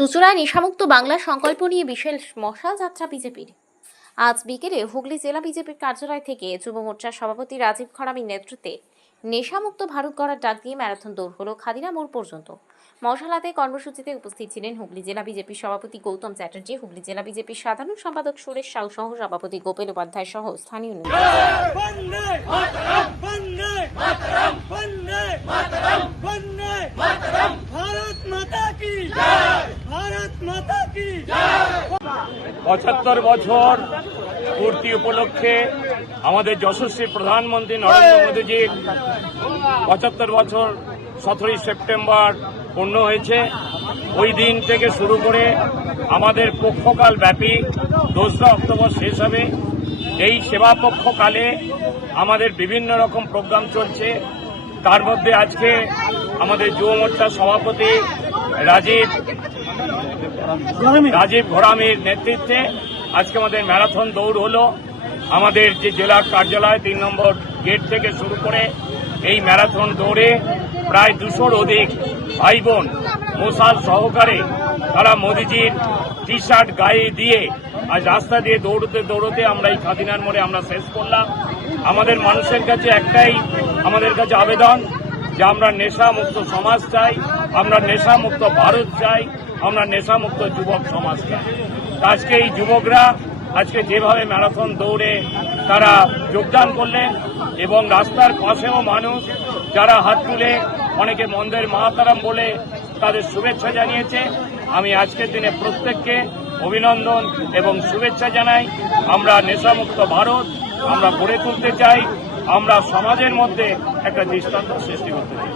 চুচুড়ায় নেশামুক্ত বাংলা সংকল্প নিয়ে বিশেষ মশাল যাত্রা বিজেপির আজ বিকেলে হুগলি জেলা বিজেপির কার্যালয় থেকে যুব মোর্চার সভাপতি রাজীব খড়ামির নেতৃত্বে নেশামুক্ত ভারত গড়ার ডাক দিয়ে ম্যারাথন দৌড় হলো খাদিনা মোড় পর্যন্ত মশালাতে কর্মসূচিতে উপস্থিত ছিলেন হুগলি জেলা বিজেপির সভাপতি গৌতম চ্যাটার্জি, হুগলি জেলা বিজেপির সাধারণ সম্পাদক সুরেশ সাউ সহ সভাপতি গোপেল উপাধ্যায় সহ স্থানীয় নেতা। পঁচাত্তর বছর পূর্তি উপলক্ষে আমাদের যশস্বী প্রধানমন্ত্রী নরেন্দ্র মোদীজির পঁচাত্তর বছর সতেরোই সেপ্টেম্বর পূর্ণ হয়েছে। ওই দিন থেকে শুরু করে আমাদের পক্ষকাল ব্যাপী দোসরা অক্টোবর শেষ হবে। এই সেবা পক্ষকালে আমাদের বিভিন্ন রকম প্রোগ্রাম চলছে। তার মধ্যে আজকে আমাদের যুব মোর্চার সভাপতি রাজীব রাজীব ঘোড়ামির নেতৃত্বে আজকে আমাদের ম্যারাথন দৌড় হলো। আমাদের যে জেলা কার্যালয়, তিন নম্বর গেট থেকে শুরু করে এই ম্যারাথন দৌড়ে প্রায় দুশোর অধিক ভাই বোন মশাল সহকারে তারা মোদিজির টি শার্ট গায়ে দিয়ে আজ রাস্তা দিয়ে দৌড়তে দৌড়তে আমরা এই খাদিনার মোড়ে আমরা শেষ করলাম। আমাদের মানুষের কাছে একটাই আমাদের কাছে আবেদন যে আমরা নেশা মুক্ত সমাজ চাই, আমরা নেশা মুক্ত ভারত চাই। আমরা নেশামুক্ত যুবক সমাজ আজকে এই যুবকরা আজকে যেভাবে ম্যারাথন দৌড়ে তারা যোগদান করলেন এবং রাস্তার পাশেও মানুষ যারা হাত তুলে অনেকে মন্দের মাতারাম বলে তাদের শুভেচ্ছা জানিয়েছে। আমি আজকের দিনে প্রত্যেককে অভিনন্দন এবং শুভেচ্ছা জানাই। আমরা নেশামুক্ত ভারত, আমরা গড়ে তুলতে চাই, আমরা সমাজের মধ্যে একটা দৃষ্টান্ত সৃষ্টি করতে চাই।